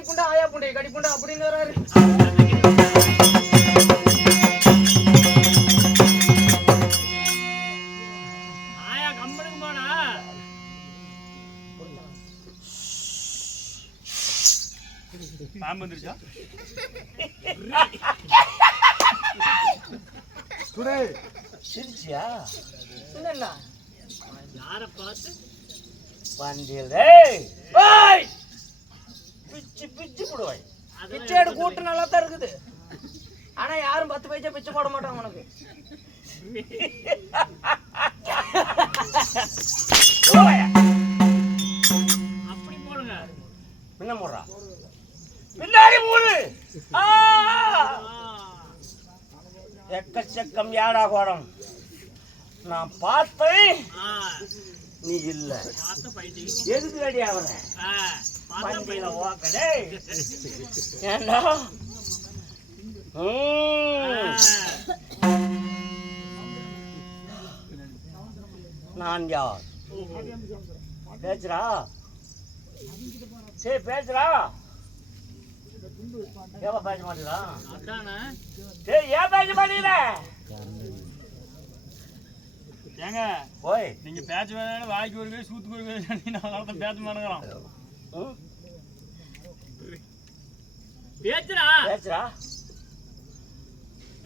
கிளிப்புண்டா ஆயா புண்டை கடிப்புண்டா அப்படின்னு போனா பாம்பு வந்துருச்சா சுடே. சிரிச்சியா? யார பார்த்து? வண்டியில் ஏய்! ஏய்! பிச்சு பிச்சு போடுவாய். பிச்சைடு கூட்டு நல்லா தான் இருக்குது. ஆனா யாரும் பத்து பைசா பிச்சை போட மாட்டாங்க உனக்கு. அப்படி போடுங்க. பின்ன முடுறா பின்னாடி ஆ! எக்கச்சக்கம் யாடா கோடம். நான் பார்த்தேன். நீ இல்ல. எதுக்கு ரெடி ஆகுற பைத்தி ஓக்கடே ஏண்டா. நான் யார்? பேசுறா சரி பேசுறா ஏவா பேச அதானே. சரி ஏன் பேச மாட்டேங்கிற? ஏங்க ஓய். நீங்க பேச்ச வேணாலும் வாய்க்கு ஒரு கை சூத்துக்கு ஒரு கை நான் காலத்தை பேச்ச பேச்சுடா பேசுறா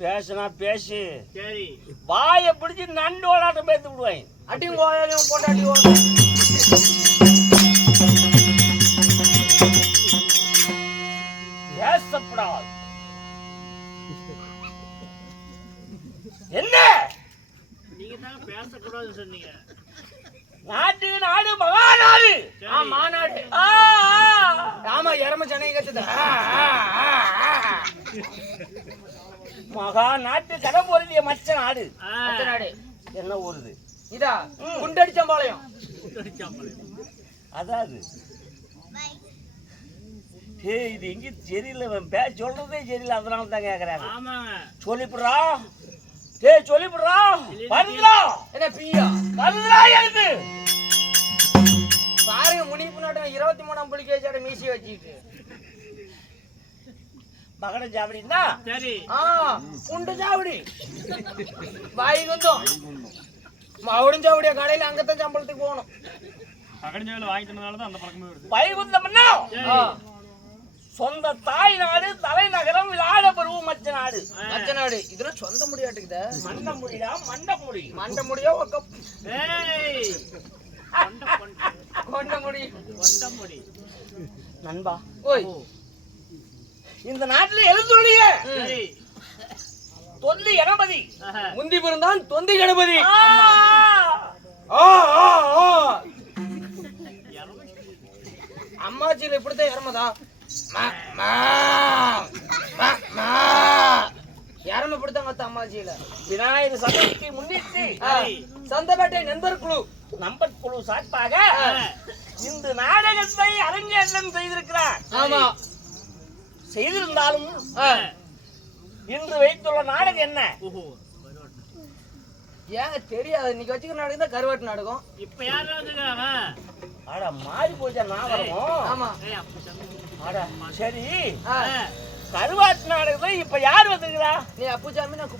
பேசுனா பேசு. சரி. வாயை பிடிச்சி நண்டு ஓடாட்டம் பேத்து விடுவாங்க அடியும் கோயாலையும் போட்டாட்டி பேசப்படாது. என்ன? நீங்க தான் பேசக்கூடாதுன்னு சொன்னீங்க. நாட்டுக்கு நாடு மகாநாடு சரி. ஆ மாநாடு. ஆ, ஆ. ஆமா எரம சென்னை கத்துது? மகா நாட்டு கதை பொருந்திய மச்ச நாடு. நாடு. என்ன ஊருது? இதா. குண்டடிச்சம்பாளையம். அதாவது ஏய் இது எங்க தெரியல இவன் பே சொல்றதே தெரியல அதனால தான் கேக்குறாங்க ஆமாங்க சொல்லிப்புடுறா ஏய் சொல்லிப்புடுறா வருதுடா. என்ன பியா வருதுடா எனக்கு பாருங்க முனிப்பு நாட்டம் இருபத்தி மூணாம் புலிகேஜோட மீசி வச்சுக்கிட்டு. மகன ஜாவடின்னா சரி. ஆ புண்டு சாவடி வாய் குந்தம். மவுடும் சாவடியா கடையில அங்கத்தான் சம்பளத்துக்கு போகணும். பகடிஞ்சாவில் வாங்கி தந்தனால தான் அந்த பழக்கமே வருது. வைகுந்தம்னா ஆ, சொந்த தாய் நாடு தலைநகரம் விளையாட பருவம் மச்ச நாடு மச்ச நாடு இதெல்லாம் சொந்த முடியாட்டுக்குதா மண்ட முடிடா மண்ட முடி. மண்ட முடியா ஒக்க கொண்ட முடி. கொண்ட முடி. நண்பா. ஓய். இந்த நாட்டுல எழுந்துள்ளிய சரி தொல்லி கணபதி. முந்தி பிறந்தான் தொந்தி கணபதி. அம்மாச்சியில இப்படித்தான் இறமதா விநாயகர் சதுர்த்தியை முன்னிட்டு சந்தபேட்டை நண்பர் குழு நம்பர் குழு சார்பாக இந்த நாடகத்தை அரங்கேற்றம் செய்திருக்கிறார். ஆமா. செய்திருந்தாலும். இன்று வைத்துள்ள நாடகம் என்ன? ஏங்க தெரியாது. இன்னைக்கு வச்சுக்கிற நாடகம் தான் கருவாட்டு நாடகம். இப்ப யார் வந்துருக்காங்க அட மாறி போச்சா நாடகம் ஆமா சரி. கருவாட்டு நாடகத்துல இப்ப யார் வந்திருக்கிறா? நீ அப்புச்சாமி நான்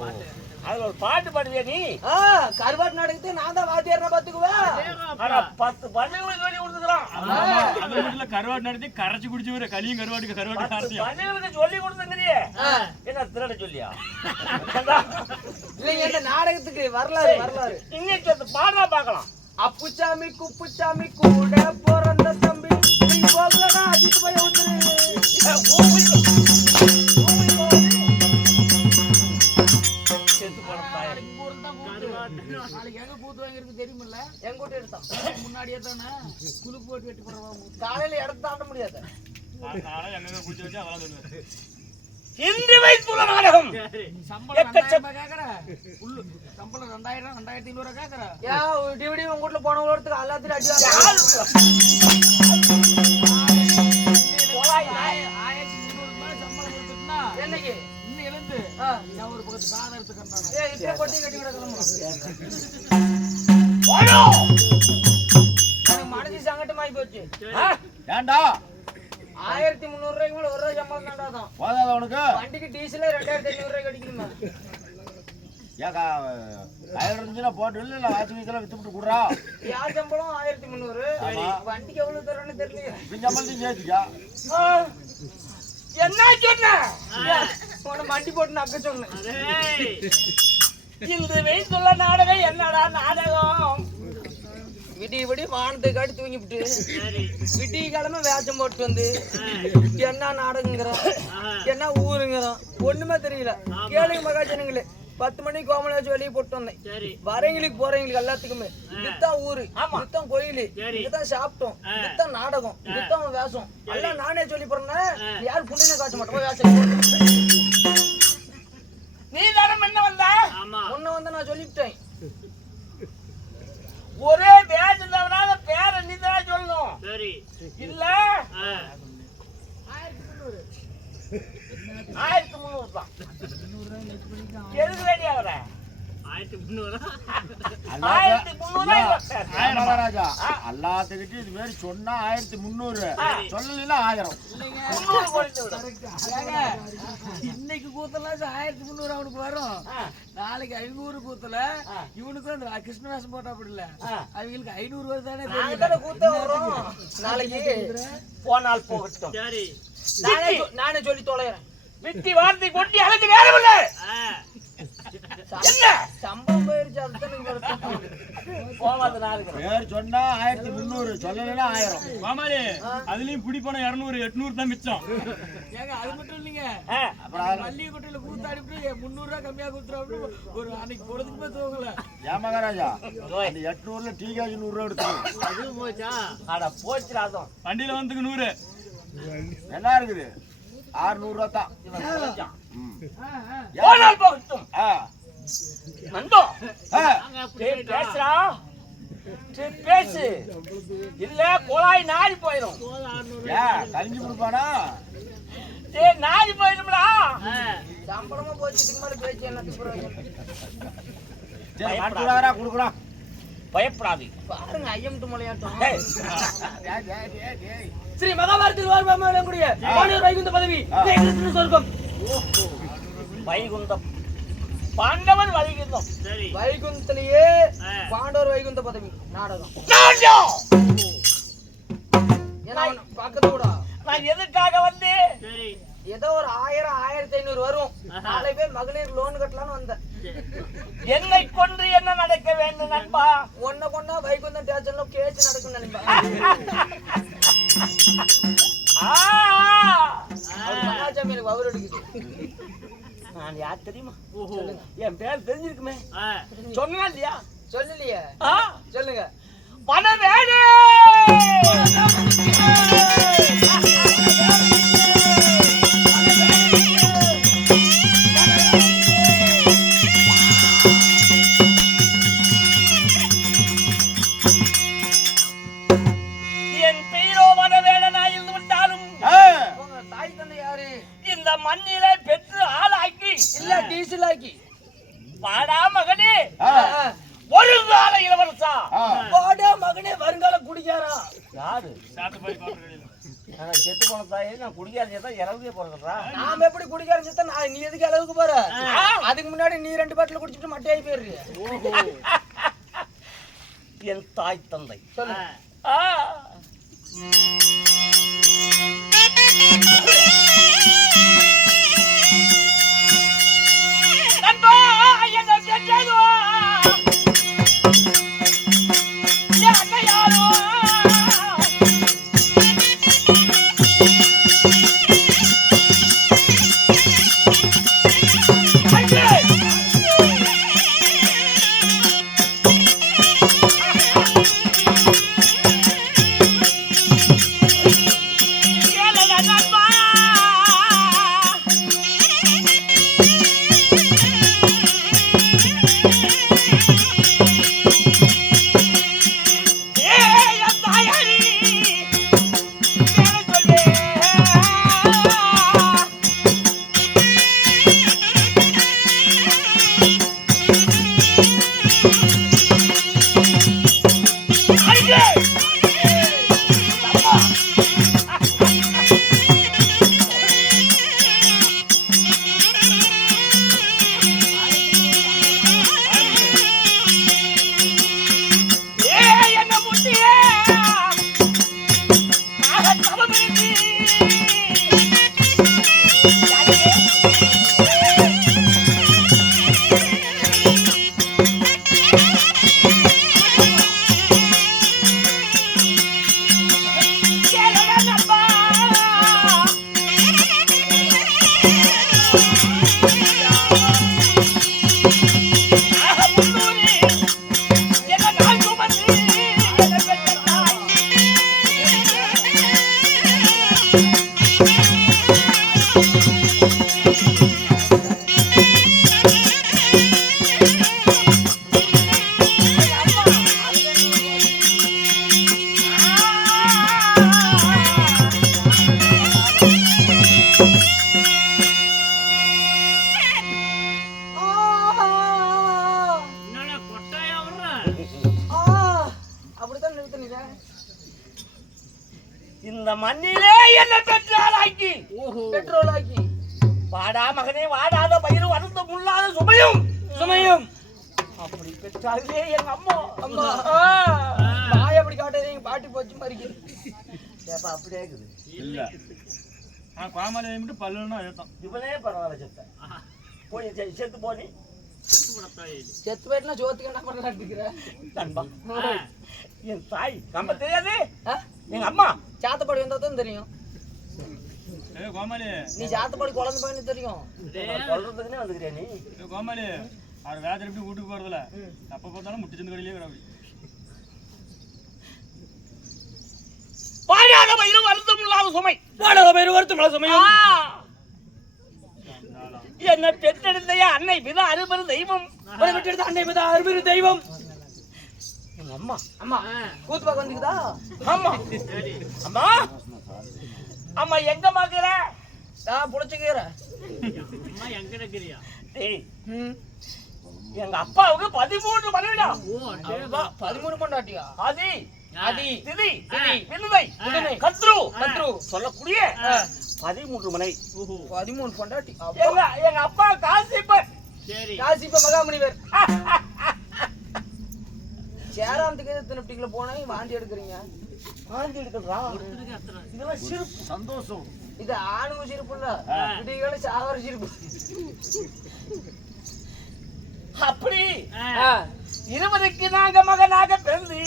பாட்டு. அதுல ஒரு பாட்டு பாடுவியா நீ? கருவாட்டு நாடகத்தை நான் தான் வாத்தியாரா பாத்துக்குவேன். பத்து பண்ணுகளுக்கு சொல்லி கொடுத்துக்கிறான். ஆமா, அது மட்டும் இல்ல, கருவாடு நடத்தி கரைச்சு குடிச்சு வர களியும் கருவாட்டுக்கு கருவாட்டு பண்ணுகளுக்கு சொல்லி கொடுத்துங்கிறியே. என்ன திருட சொல்லியா? இல்லைங்க இந்த நாடகத்துக்கு வரலாறு வரலாறு. இன்னைக்கு அந்த பாடலாம் பார்க்கலாம். அப்புச்சாமி குப்புச்சாமி கூட தம்பி போன. கருவாட்டு எங்க கூத்து வாங்கிருக்கு தெரியுமில்ல எங்க கூட்டு எடுத்தான் முன்னாடியே தானே குழு போட்டு வெட்டி போடுவாங்க காலையில இடத்த தாண்ட முடியாது இன்று வைத்துள்ள நாடகம். சம்பளம் ரெண்டாயிரம் ரெண்டாயிரத்தி ஐநூறு கேக்குற. ஏன் டிவிடி உங்க வீட்டுல போனவங்களுக்கு எல்லாத்தையும் அடி மனசு சங்கட்டமாயி போச்சு ஆயிரத்தி முந்நூறு ரூபாய்க்கு மேல ஒரு ரூபாய் சம்பளம் தான் போதாத உனக்கு வண்டிக்கு டீசலே ரெண்டாயிரத்தி ஐநூறு ரூபாய்க்கு அடிக்கணுமா? ஏக்கா ஆயிரம் இருந்துச்சுன்னா போட்டு இல்லை இல்லை வாட்சி வீட்டில் வித்துவிட்டு கொடுறா. யார் சம்பளம்? ஆயிரத்தி முந்நூறு. வண்டிக்கு எவ்வளவு தரேன்னு தெரியல சம்பளத்தையும் சேர்த்துக்கா. என்ன சொன்ன? உன வண்டி போட்டு நக்க சொன்னேன். இந்த வயசுள்ள நாடகம் என்னடா நாடகம்? விடிய விடிய வானத்தை காட்டி தூங்கிவிட்டு விடிய கிழமை வேஷம் போட்டு வந்து என்ன நாடகங்கிறோம் என்ன ஊருங்கிறோம் ஒண்ணுமே தெரியல. கேளுங்க மகாஜனங்களே பத்து மணிக்கு கோமலாச்சு வெளியே போட்டு வந்தேன். வரவங்களுக்கு போறவங்களுக்கு எல்லாத்துக்குமே. இதுதான் ஊரு. இதுதான் கோயில். இதுதான் சாப்பிட்டோம். இதுதான் நாடகம். இதுதான் வேஷம். எல்லாம் நானே சொல்லி போறேன் யாரும் புண்ணியம் காட்ட மாட்டோம் வேஷம். நீ தானே என்ன வந்த உன்னை வந்து நான் சொல்லிவிட்டேன். ஒரே பேசுறவனால பேர நீ தான் சொல்லணும் இல்ல? ஆயிரத்தி முந்நூறு. தான். எதுக்கு ரெடி ஆகுற ஆயிரத்தி முந்நூறு? ராஜா எல்லாத்துக்கிட்டையும் இது மாதிரி சொன்னா ஆயிரத்தி முந்நூறு. சொல்லலைன்னா ஆயிரம். இன்னைக்கு கூத்தலாம் ஆயிரத்தி முந்நூறு அவனுக்கு வரும். நாளைக்கு ஐநூறு கூத்துல இவனுக்கும் அந்த கிருஷ்ண வேஷம் போட்டா அப்படி இல்ல. அவங்களுக்கு ஐநூறு ரூபாய் தானே கூத்த வர்றோம் நாளைக்கு போனால் போகட்டும். நானே நானே சொல்லி தொலைறேன். விட்டி வார்த்தை கொட்டி அழைச்சு நேரம் இல்ல. என்ன? சம்பளம் போயிருச்சு அதுதான் பேர் சொன்னா ஆயிரத்தி முந்நூறு சொல்லலைன்னா ஆயிரம். மாமாரி அதுலயும் பிடி பணம் இருநூறு எட்நூறு தான் மிச்சம். ஏங்க அது மட்டும் இல்லைங்க. மல்லிகை கொட்டையில கூத்து அனுப்பிட்டு முந்நூறு ரூபாய் கம்மியா கொடுத்துரும் ஒரு அன்னைக்கு பொழுதுக்குமே தூங்கல. ஏன் மகாராஜா அந்த எட்நூறுல டீ காசு நூறு ரூபா எடுத்து அட போச்சுடா அதுவும். வண்டியில வந்துக்கு நூறு. என்ன இருக்குது. ஆறுநூறு ரூபா தான் போகட்டும். ஆ. டேய் பேசுறா பேசு. இல்ல குழாய் நாரி போயிடும் கழிஞ்சு கொடுப்பானா? டேய் நாரி போயிடும்டா சம்பளமா போச்சு மேல பேச்சு மாட்டுறாரா கொடுக்குறான் பயப்படாதீ. பாருங்க ஐயம்ட்டு மலையாட்டம். ஸ்ரீ மகாபாரதி கூடிய பாண்டியர் வைகுந்த பதவி. கிருஷ்ண சொர்க்கம். வைகுந்தம். பாண்டவன் வைகுந்தம். வைகுந்தத்திலேயே பாண்டவர் வைகுந்த பதவி நாடகம். பக்கத்து கூட நான் எதுக்காக வந்தேன்? ஏதோ ஒரு ஆயிரம் ஆயிரத்தி ஐநூறு வரும். நாளை பேர் மகளிர் லோன் கட்டலாம்னு வந்தேன். என்னை கொன்று என்ன நடக்க வேண்டும் நண்பா? ஒன்ன கொண்டா வைகுந்தம் ஸ்டேஷன்ல கேஸ் நடக்கும் நினைப்பேன். ஆ! அவர் எடுக்குது நான் யார் தெரியுமா? என் பேர் தெரிஞ்சிருக்குமே. சொன்னா இல்லையா? சொல்லலையே. ஆ? சொல்லுங்க. பணம் வேணும் போறதா நாம எப்படி குடிக்காரன் செத்தா நான் நீ எதுக்கு அளவுக்கு போற? அதுக்கு முன்னாடி நீ ரெண்டு பாட்டில் குடிச்சிட்டு மட்டையாகி போயிடுறிய என் தாய் தந்தை. சொல்லு ஆ. இவனே பரவாயில்ல செத்த போய் செ- செத்து போனி செத்து போயிட்டுனா சோத்துக்கு என்ன பண்ண எடுத்துக்கிற நண்பா என் தாய் நம்ம தெரியாது எங்க அம்மா சாத்தப்பாடி வந்தா தான் தெரியும் ஏ கோமாளி நீ சாத்தப்பாடி குழந்தை பையனு தெரியும் சொல்றதுக்குன்னே வந்துக்கிறேன் நீ கோமாளி அவர் வேதர் எப்படி வீட்டுக்கு போறதில்ல அப்ப பார்த்தாலும் முட்டு சந்து கடையிலே வாடாத பயிர் வருத்தம் இல்லாத சுமை. வாடகை பேர் வருத்தம் சமயம் ஆ! என்ன பெற்றெடுத்தைய அன்னை மித அறுபது தெய்வம். எடுத்த அன்னை மீது அருமையுறு தெய்வம். எங்க அம்மா? அம்மா. கூத்து பார்க்க வந்துக்குதா ஆமா அம்மா. அம்மா எங்க மாக்குற நான் புடிச்சுக்கிற. டேய். ம். எங்க அப்பாவுக்கு பதிமூன்று மனைவிடா. பதிமூணு கொண்டாட்டியா ஆதி. ஆதி திதி வில்லுதை, கத்ரு கத்ரு. சொல்லக்கூடிய பதிமூன்று மனை பதிமூணு கொண்டாட்டி எங்க அப்பா காசிப்பர். காசிப்ப மகாமுனிவர். சேராமத்துக்கு திருப்திக்குள்ள போனேன் வாந்தி எடுக்கிறீங்க. வாந்தி எடுக்கிறா இதெல்லாம் சிரிப்பு. சந்தோஷம். இது ஆணுங்க சிரிப்பு இல்ல விடிகளை சாகர சிரிப்பு. அப்படி. இருவருக்கு நாங்க மகனாக பிறந்து.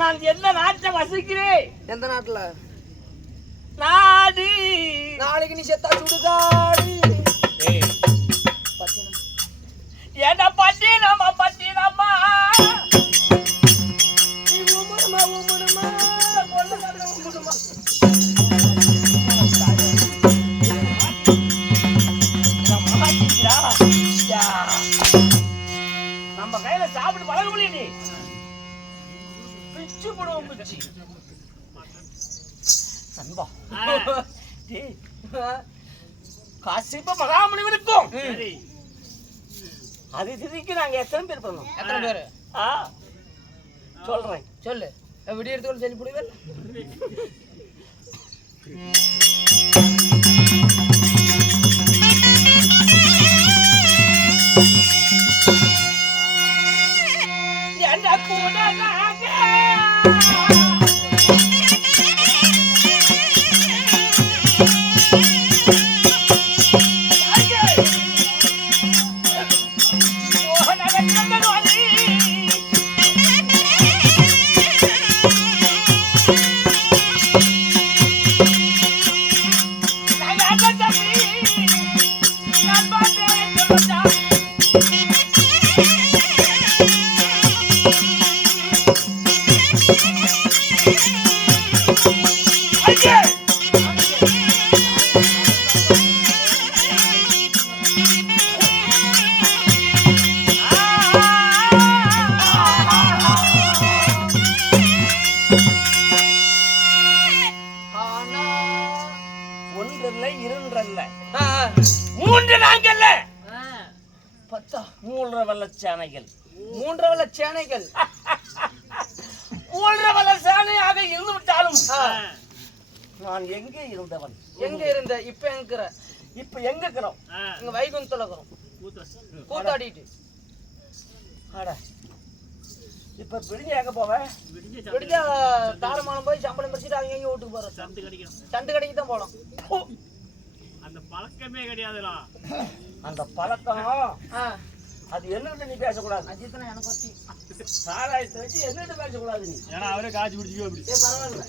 நான் எந்த நாட்டை வசிக்கிறேன்? எந்த நாட்டுல? நாடு. நாளைக்கு நீ செத்தா சுடுகாடு. என்ன பட்டி நம்ம பட்டி நம்ம கையில சாப்பிட்டு பழக முடியும் நீ. பிச்சு போடுவோம் பிச்சு. டேய், காசிப்ப மகாமுனிவருக்கும் அது திதிக்கு நாங்க எத்தனை பேர் பண்ணோம் எத்தனை பேரு? ஆ சொல்றேன். சொல்லு. விடிய எடுத்துக்கொண்டு சொல்லி புடிவே என்ன கூட நாங்க மூன்று வெள்ளச்சானைகள் மூன்றரை வல்ல சேனைகள். மூன்று வெள்ளச்சானையாக இருந்து விட்டாலும் நான் எங்கே இருந்தவன்? எங்க இருந்த? இப்ப எங்கிற இப்ப எங்க இருக்கிறோம்? இங்க வைகுந்தல இருக்கிறோம். கூத்தாடிட்டு. அட. இப்ப பிரிஞ்சு எங்க போவேன் விடிஞ்சா தாரமானம் போய் சம்பளம் பறிச்சுட்டு அவங்க எங்க வீட்டுக்கு போறோம். சண்டு கடைக்கு தான் போலாம் அந்த பழக்கம். ஆ, அது என்னன்னு நீ பேசக்கூடாது? அஜித்தனா எனக்கு வச்சு சாராயத்தை வச்சு என்னன்னு பேசக்கூடாது நீ? ஏன்னா அவரே காய்ச்சி குடிச்சிக்கோ அப்படி பரவாயில்ல.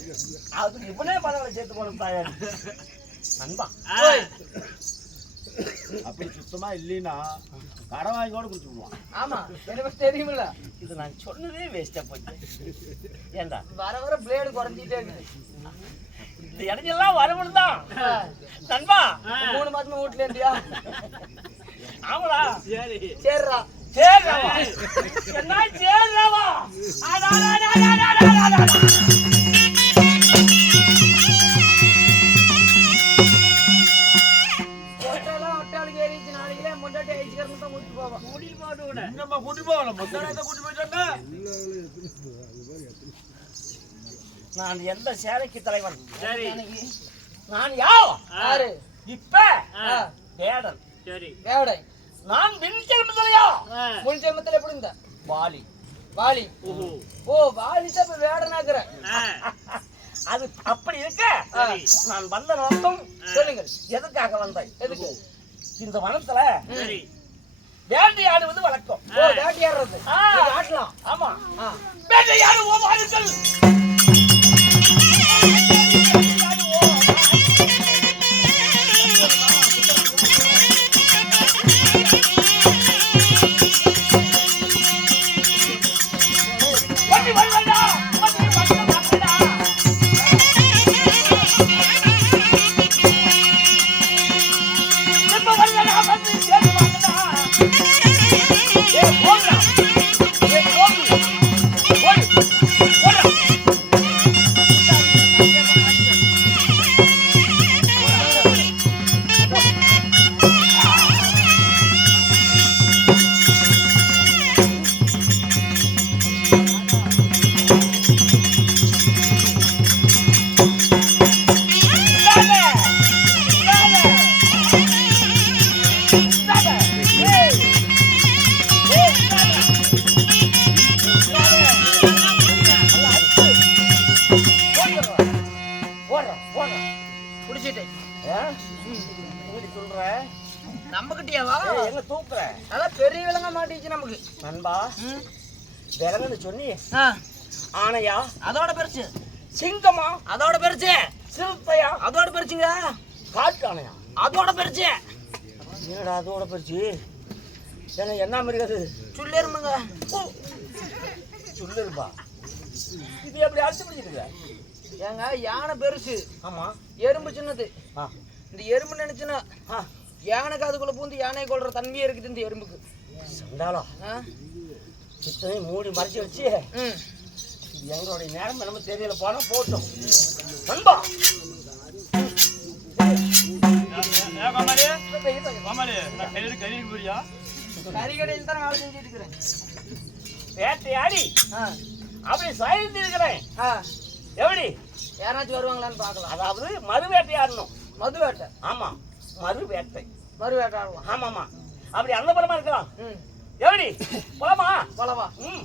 அது இவனே பரவாயில்ல சேர்த்து போன தாயா. நண்பா. அப்படி சுத்தமா இல்லைன்னா கடன் வாங்கி கூட குடிச்சு விடுவான். ஆமா எனக்கு தெரியுமில்ல? இது நான் சொன்னதே வேஸ்டா போச்சு. ஏண்டா? வர வர பிளேடு குறைஞ்சிட்டே இருக்குது. இந்த இடைஞ்செல்லாம் வரவனுதான். ஆ, நண்பா மூணு மாசமா வீட்டுல இருந்தியா ஆமாடா. சரிடா சேர்றவா. என்ன நாளைக்குல முண்டாட்டி ஐச்சுக்கிறன்னு தான் ஊற்றி போவோம். நம்ம குடி போகல முந்தானத்தை கூட்டி போயிட்டு வந்தேன். நான் எந்த சேவைக்கு தலைவன்? சரி. நான் யார்? இப்ப? ஆ, வேடன் சரி. தேவடை நான் விண்கெழும்புதலையா ஆ, முன் ஜென்மத்துல எப்படி இருந்த? வாலி. வாலி. ஓ வாலி தான் இப்ப வேடனாக்குற ஆ, அது அப்படி இருக்க. நான் வந்த நோக்கம் சொல்லுங்கள். எதுக்காக வந்தேன் எதுக்கு? இந்த வனத்துல வேட்டையாடுவது வழக்கம். ஓ வேட்டையாடுறது. ஆட்டலாம். ஆமா. வேட்டையாடுவோம் வாருங்கள் குடிச்சிட்டேன் சொல்ற? எங்க தூக்குற? அதான் பெரிய விலங்க மாட்டிச்சு நமக்கு. நண்பா விலங்குன்னு சொன்னி. ஆனையா அதோட பெருசு. சிங்கமா? அதோட பெருசு. சிறுத்தையா? அதோட பெருசுங்க. காட்டு ஆனையா அதோட பெருசு. என்னடா அதோட போச்சு ஏன்னா என்ன மாதிரி அது? சொல்லிருமுங்க சொல்லுப்பா இது எப்படி அடிச்சு பிடிச்சிருக்க ஏங்க யானை பெருசு. ஆமா. எறும்பு சின்னது. ஆ. இந்த எறும்பு நினைச்சுன்னா ஆ. யானைக்கு அதுக்குள்ள பூந்து யானையை கொள்ற தன்மையே இருக்குது இந்த எறும்புக்கு. சண்டாளம். ஆ? சித்தனை மூடி மறைச்சு வச்சு. எங்களுடைய நேரம் நம்ம தெரியல. போனா போட்டோம். நண்பா. ஏன் கோமாளி. கோமாளி நான் கையில கறி எடுக்க போறியா? கறி கடையில் தான் வேலை செஞ்சுட்டு இருக்கிறேன் வேட்டையாடி ஆ, அப்படி சாய்ந்து இருக்கிறேன். ஆ. எப்படி? யாராச்சும் வருவாங்களான்னு பார்க்கலாம். அதாவது மறு வேட்டையாடணும் மது வேட்டை ஆமா மறு வேட்டை மறு வேட்டை ஆடலாம் ஆமாமா. அப்படி அந்த படமா இருக்கலாம். ம். எப்படி போலாமா? போலவா ம்.